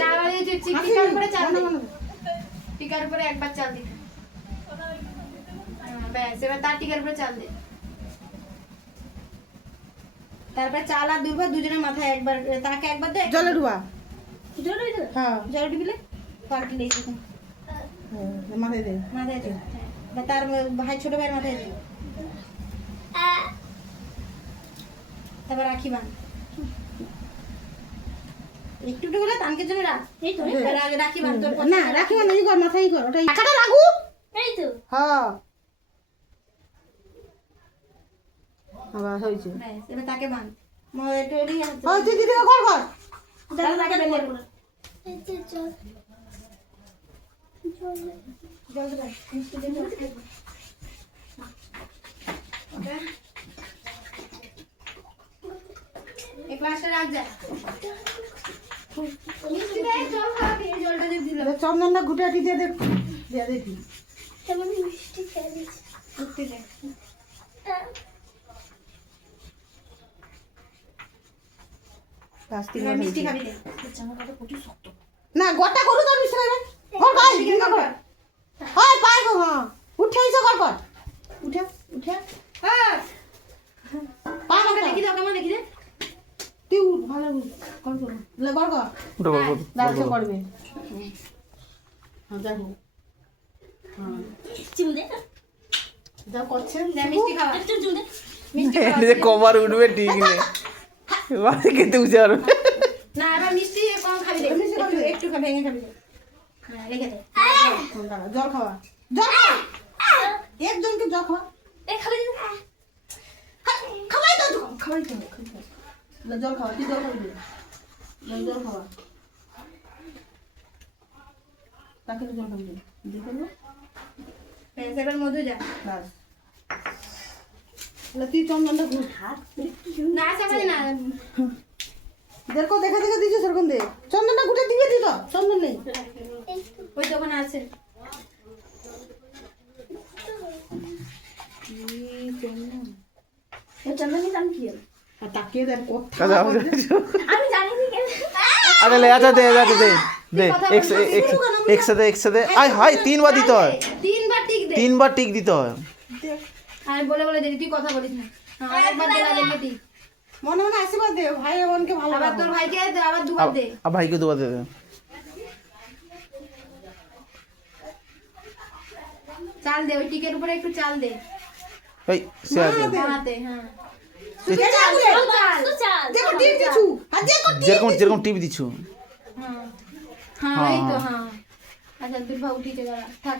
চাল বানিয়ে টিকার উপরে চাল দে, টিকার উপরে একবার চাল দিতে, ব্যাস এবার তার টিকার উপরে চাল দে। তারপরে চাল আর দুর্বা দুজনের মাথায় একবার, তাকে একবার দে, জলে ডুবা। হ্যাঁ জল দিবিলে পাল্টি নেই মাথায় দে। মাথায় দে, বা তার ভাই ছোট ভাইয়ের মাথায় দে। তারপর রাখি বান, একটু একটু করে তানকের জন্য রাখ। এই তো রাখি বান তোর না রাখি বান এই কর, মাথায় কর, ওটা টাকাটা রাখু। এই তো হ্যাঁ আবার হইছে। ব্যাস এবার তাকে বান মরে টলি আর ওই তুই দিদি কর কর। তাহলে তাকে বেঁধে দে। জল দে, মিষ্টি দে, জল খাইবো। ওকে এক গ্লাসে রাখ যা, মিষ্টি দে, জল খাবি, জলটা দিয়ে দিলাম। চন্দনটা গুটাটি দিয়ে দে, দিয়ে দেখি। কেমন মিষ্টি খেয়ে দিচ্ছি, মিষ্টি দে। এবার মিষ্টি খাবি দে। না গোটা করু তো মিষ্টি খাবে। কর ভাই দিন কর। ওই পাই গো হ্যাঁ উঠে এসো কর কর। উঠে উঠে হ্যাঁ পা আমাকে না দেখি দাও, কেমন দেখি দে। তুই উঠ ভালো কর কর লে কর কর ওটা বল বল দাঁড়া করবে। হ্যাঁ যাই হোক হ্যাঁ চিম দে, যা করছেন দে মিষ্টি খাওয়া, একটু চিম দে, মিষ্টি খাওয়া। যে কভার উঠবে ঠিক নেই, মানে খেতে বুঝে আর না এবার মিষ্টি কম খাবি দে, মিষ্টি খাবি একটু দে। একটু খাবি, ভেঙে খাবি দে। হ্যাঁ রেখে দে। দাঁড়া জল খাওয়া জল খাওয়া একজনকে জল খাওয়া এই খাবি দে। খাওয়াই তো খাওয়াই তো জল খাওয়া তুই জল খাবি জল খাওয়া তাকে জল খাবি দিয়ে করলো ব্যাস এবার মধু যা। বাস তুই চন্দনটা ঘুর হাত না চাপাই না, যেরকম দেখা দেখা দিয়েছিস সেরকম দে চন্দনটা ঘুটে দিয়ে দিত চন্দন নেই ওই তো ওখানে আছে। চন্দনী দাম কি? আর তাকিয়ে দেন কাজা আমি জানি না কেন। আরে ले आजा दे दे एक साथ आय हाय 3 बार দিতে হয়, 3 বার টিক দে। 3 বার টিক দিতে হয়। আমি বলে বলে দিই, তুই কথা বলিস না। হ্যাঁ একবার দে, লাগলে টিক। মনে মনে আশীর্বাদ দে ভাই বোনকে ভালো আবার তোর ভাইকে দে, আবার দুবার দে। अब भाई को दुआ दे दे। চাল দে, ওই টিকের উপরে একটু চাল দে। भाई से आ दे হাতে হ্যাঁ। চাল চাল দেখো টিপ দিছু আর দেখো যেরকম যেরকম টিপ দিছো। হ্যাঁ হ্যাঁ এই তো হ্যাঁ। আচ্ছা তুই ভাই উঠিতে দাঁড়া থাক।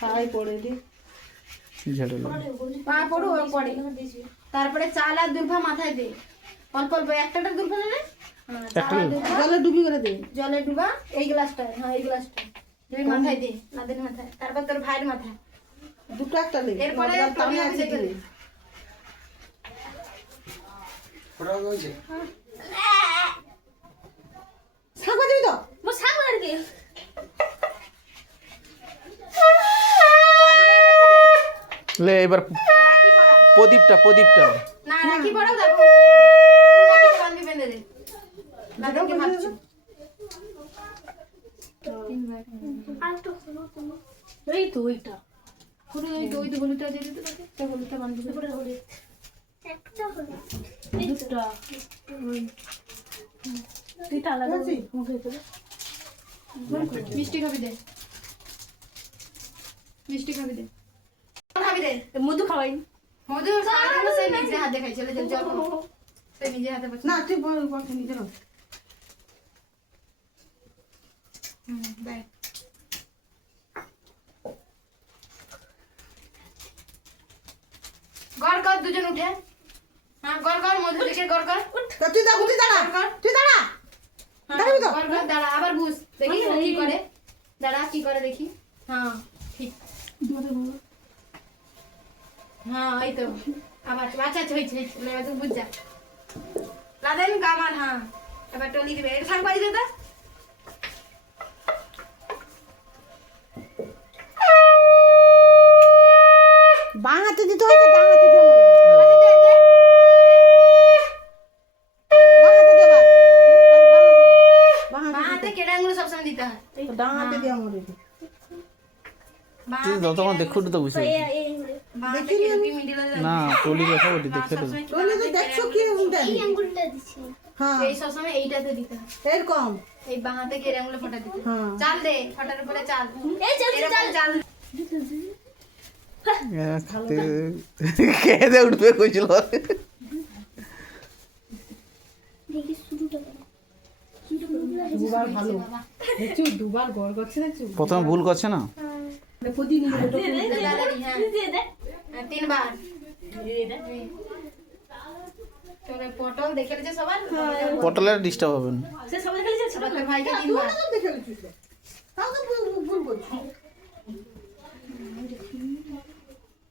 হাই পড়ে দি ঝেড়ে লো পা পড়ো ওই পড়ে। তারপরে চাল আর দুর্ভা মাথায় দে, অল্প অল্প, একটা দুর্ভা না। হ্যাঁ চাল আর দুর্ভা জলে ডুবি করে দে জলে ডুবা, এই গ্লাসটা, হ্যাঁ এই গ্লাসটা তুমি মাথায় দে, নাদের মাথায়। তারপর তোর ভাইয়ের মাথায়। দুটো একটা লে এরপরে টানে আছে দেখে দে। ছাগা দিবি তো মো সাগর আর কি ले এবার রাখি পড়া প্রদীপটা না, রাখি পড়াও। তারপর রাখি বাঁধবি, বেঁধে দে। নাদেরকে ভাবছি এই তো ওইটা পুরো ওই তো, ওই তো হলুদটা দিয়ে দিতে পারবে, তো হলুদটা বাঁধবি পুরো হলুদ একটা হলুদ দুটো ওই দুটো আলাদা মুখে তো। মিষ্টি খাবি দে, মিষ্টি খাবি দে, খাবি দে। মধু খাওয়াই, মধু খাওয়াই না, সেই নিজে হাতে খাই, চলে জল খাও, সেই নিজে হাতে বসে। না তুই বল বল নিজে রো বাই। গড় কর দুজন উঠে, হ্যাঁ গড় কর, মধু দিকে গড় কর। তুই দাঁড়া তুই দাঁড়া দাঁড়াবি তো গড় কর, দাঁড়া, আবার বুঝ দেখি ও কি করে, দাঁড়া কি করে দেখি। হ্যাঁ ঠিক, হ্যাঁ এই তো আবার আচ্ছা আচ্ছা হয়েছে, এবার তুই বুঝ যা। লাদেন কামান, হ্যাঁ এবার টলি দিবে, এটা সাং বাড়ি দে তো। বাঁ হাতে দিতে হয়েছে ডান হাতে দিয়ে মরে বাঁ হাতে দে আঙুলে সবসময় দিতে হয়। ডান হাতে দিয়ে আমার দিদি বাঁ তুই হাতে তখন দেখো তো বুঝে বাঁ হাতে কেটে মিডিলে না টলি কথা ওটি দেখে তো বলে তো দেখছো কি হুঁটা এই আঙ্গুলটা দিছি হ্যাঁ এই সবসময় এইটাতে দিতে হয়। এরকম এই বাঁ হাতে কেটে আঙুলে ফোঁটা দিতে হয়। হ্যাঁ চাল দে, ফোঁটার উপরে চাল। এই চল এরকম চাল। খেয়ে দে উঠবে কইছিল দেখি শুরুটা করো। দুবার ভালো দেখছো দুবার গড় করছে দেখছো প্রথমে ভুল করছে না প্রতিদিন দাঁড়ালি, হ্যাঁ। হ্যাঁ, 3 বার। তোর এই পটল দেখে নিয়েছে সবার? পটলের ডিস্টার্ব হবে না সবার তোর ভাইকে 3 বার। দেখে নিচ্ছিস তাও তো ভুল করছি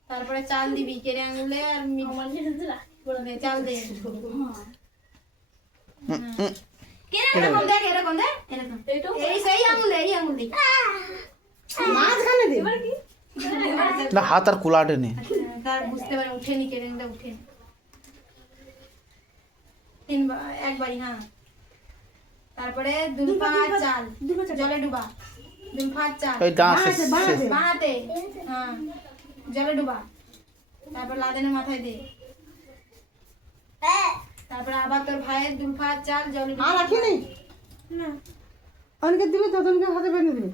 তারপরে চাল দিবি কেড়ে আঙুলে আর চাল দে। এরকম দেখ, এরকম দেখ, এরকম। এই সেই আঙুলে, এই আঙুল দিবি। মাঝখানে দে না হাত আর কুলাটে নেই তার বুঝতে পারে উঠেনি, কেড়ে নিতে উঠেনি। 3 বার, একবারই, হ্যাঁ। তারপরে 2 ভাঁজ চাল জলে ডুবা, 2 ভাঁজ চাল ওই ডান্স বাঁ হাতে, হ্যাঁ, জলে ডুবা। তারপর লাদেনের মাথায় দে। তারপরে আবার তোর ভাইয়ের 2 ভাঁজ চাল জলে ডুবা। আর রাখি নেই না, অনেকে দিবে ততনকে হাতে বেঁধে দিবে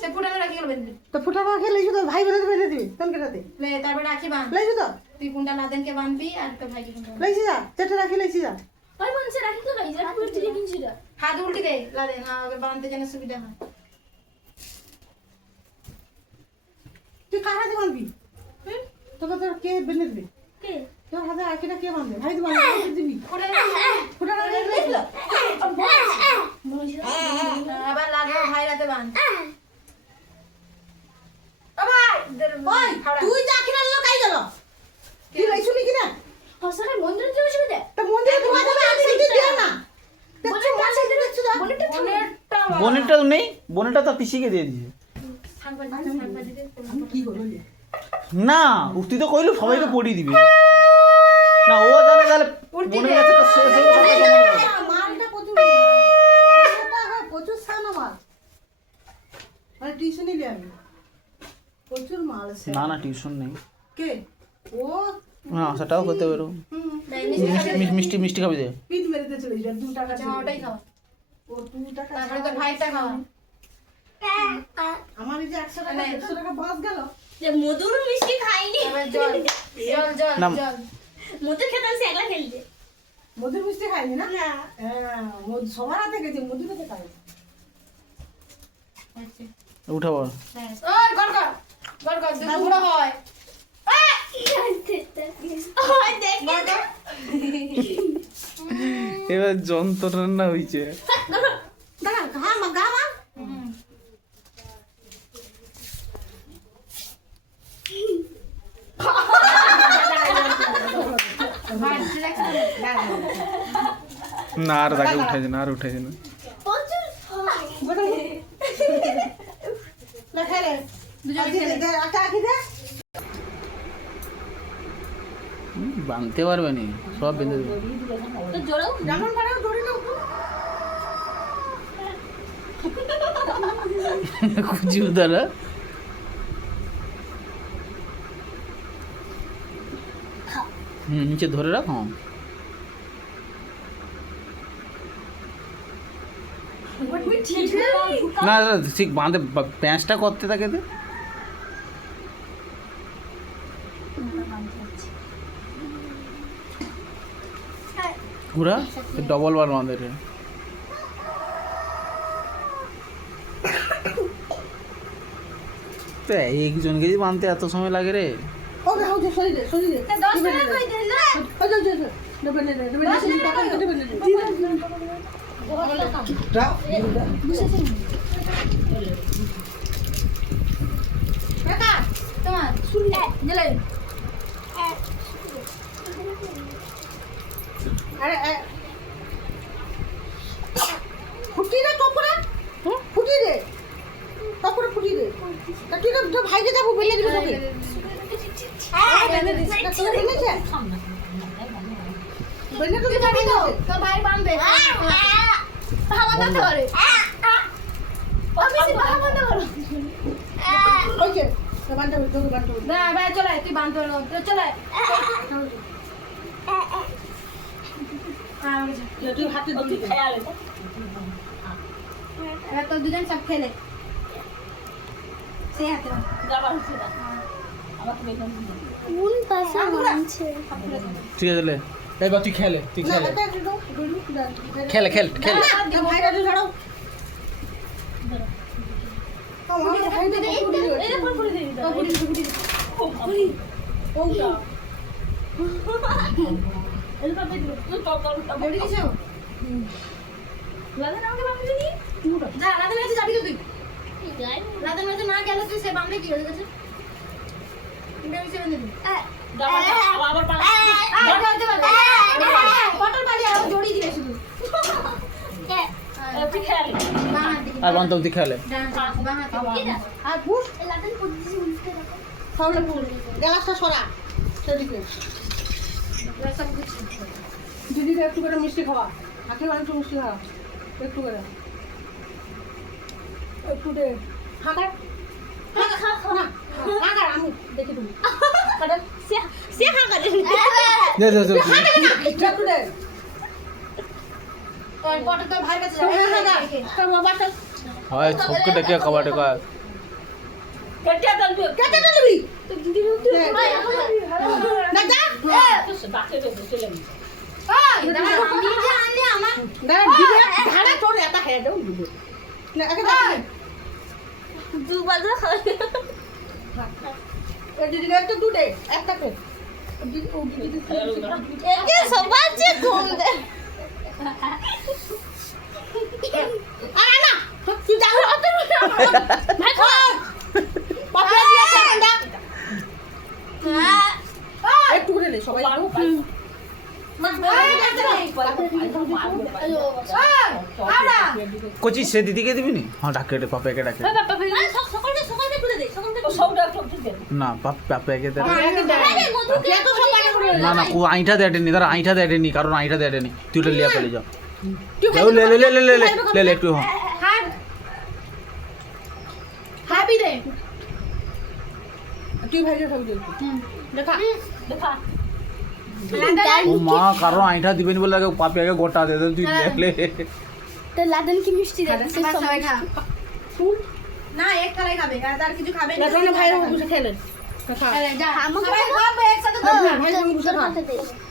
সে ফুটানো রাখি গেল বেঁধে। তো ফুটা রাখে লেগেছো তো ভাই বেঁধে বেঁধে দিবে তনকে রাতে তারপর রাখি বাঁধ। লেগেছো তো তুই কোনটা লাদেনকে বাঁধবি আর তোর ভাইকে কোনটা বাঁধবি। লেগেছি যা চেটে রাখি লেগেছি যা ওই মনসে রাখি তো গাইজ রাখি করতে কিনছি না হাত উল্টি দে লাদেন, হ্যাঁ, ওকে বাঁধতে যেন সুবিধা হয়। তুই কার হাতে বাঁধবি তোকে তোর কে বেঁধে দিবে কে তোর হাতে আঁকিটা কে বাঁধবে ভাই তো বাঁধবে দিবি ফুটানো ফুটা রাখে লেগেছিল আবার লাদেন ভাইয়ের হাতে বাঁধ। ও ভাই, ওই হাওড়া। তুই যা কিনা লোকাই গেল কি লেগেছো নাকি না হসরে মন্দিরে যাবে শুনে তা মন্দিরে ধোয়া যাবে আর সেটি দিও না দেখছো মাছ দেখছো তো বোনেরটা বোনেরটা নেই বোনেরটা তো পিসিকে দিয়ে দিয়েছে শাকভাজি দে। কি করলি না তুই তো কইলো সবাইকে পড়িয়ে দিবি না ও জানে তাহলে বোনের কাছে তো শেষ হয়ে যাবে। মালটা প্রচুর প্রচুর সানা মাল মানে টিউশন নিলে আমি প্রচুর মাল আছে না না টিউশন নেই কে ও না সেটাও করতে পারো মিষ্টি মিষ্টি খাবি দে পিঠ মেরেতে চলে যাবে 2 টাকা আচ্ছা, ওটাই খাওয়া। ও 2 টাকা তারপরে তোর ভাইটা খাওয়া। আমার এই যে 100 টাকা 100 টাকা বাস গেল যে মধুর মিষ্টি খাইনি তারপরে জল জল জল না। জল। মধু খেতাম সে একলা খেলতে মধুর মিষ্টি খাইনি না না হ্যাঁ সবার হাতে গেছে মধুর হাতে খাই আচ্ছা, উঠা বল ব্যাস। ওই গড় কর, গড় কর, দুপুরও হয়। ওই দেখ গড় কর। এবার যন্ত্রণা হয়েছে দাঁড়া ঘা মা গা মা হুম। ভাই, relax করে। না আর তাকে উঠাইছে না আর উঠাইছে না প্রচুর লেখা রে দুজনে খেলে। আটা আঁকি দে বাঁধতে পারবে নি সব বেঁধে দেবে তো জোড়াও যেমন পারো দড়ি নাও কুচি উদারা নিচে ধরে রাখো না না, ঠিক বাঁধে প্যাঁচটা করতে থাকে তো ঘুরা ডবল বার বাঁধে রে তো একজনকে যদি বাঁধতে এত সময় লাগে রে ও না ও সরি দে 10 টাকা কই দেন না ও যা যা দেবে না দেবে না টাকা দেবে না কাকা, তোমার জেলাই আরে ফুটি রে টপরা ফুটি রে টপরা ফুটি রে তা তুই তো ভাইকে যাবো বলে দিবি তোকে বেনে দিস না তোর বেনেছে বেনে তো যাবি না তোর ভাই বাঁধবে। হাওয়া দিতে পারে বানতে হবে তোকে বানতে হবে না ভাই চলে তুই বান্ধব চলে তুই হাতে দিবি এবার তো দুজন সব খেলে সেই হাতে কোন পাশে মানছে ঠিক আছে লে এবার তুই খেলে তুই না খেলে হাতে একটু দাও খেলে খেল খেল ভাইরা তুই ছাড়াও আমার ভাইটা তো পুরি এটা কোন করে দিবি কোনটা এটা পাবে দিবি বডি দিছো লাদা নামকে বামে দিবি যা লাদা মেছে যাবি তো তুই লাদা মেছে না গেলে তুই সে বামে কি হয়ে গেছে এটা হইছে বামে দিবি আবার পালা পটল পালি আর জড়ি দিবে শুধু তুই খেল বাঁ হাত দিবি আর বান্তব তুই খেলে ডান হাত বাঁ হাত আর ফুস লাদেন পড়তেছি উল্টে রাখো সামনে ফুল গ্লাসটা সরা সেদিকে সব কিছু দিদিকে একটু করে মিষ্টি খাওয়া হাতে একটু মিষ্টি খাওয়া একটু করে একটু দে হাঁকা না হাঁকা আমি দেখি তুমি হাঁকা সে হাঁকা দে দে দে দে একটু দে और पटल तो भाई का তোর বাবাটা হয় ছক্কে ডেকে কবাটে কয় কেটে দিবি না যা আমি জানি আমার না দিবে ধারা তোর এটা খেয়ে দাও দিবে না আগে যা দু বাজে খাই এই দিদিকে একটু দু দে একটা কে দিদি ও দিদি একে সবার যে ঘুম দে আরে না তুই যা ভাই খা পাপা দিয়া ঠান্ডা একটু করে নে সবাই কোচি সে দিদিকে দিবি নি হ্যাঁ ডাকে পাপাকে ডাকে সকালে সকালে করে দে সকালে না পাপাকে দে এত সব পানি করে না না ও আইটা দেয়নি তার আইটা দেয়নি কারণ আইটা দেয়নি তুই ওটা লিয়া পেলে যাও তুই লে লে লে লে লে লে লে লে একটু হ্যাঁ हां हैप्पी दे তুই ভাইকে খাবি দেখা ও মা কারণ আইটা দিবেনি বলে আগে পাপাকে গোটা দে তুই দেখলে তো লাদেন কি মিষ্টি দে बस सबाई खा ना एक खाले खाबे আর কিছু খাবে না তোর ভাইরা বসে খেলেন আরে যা আমাকে সবাই খাবে একসাথে ভাই তুমি বসে খা দে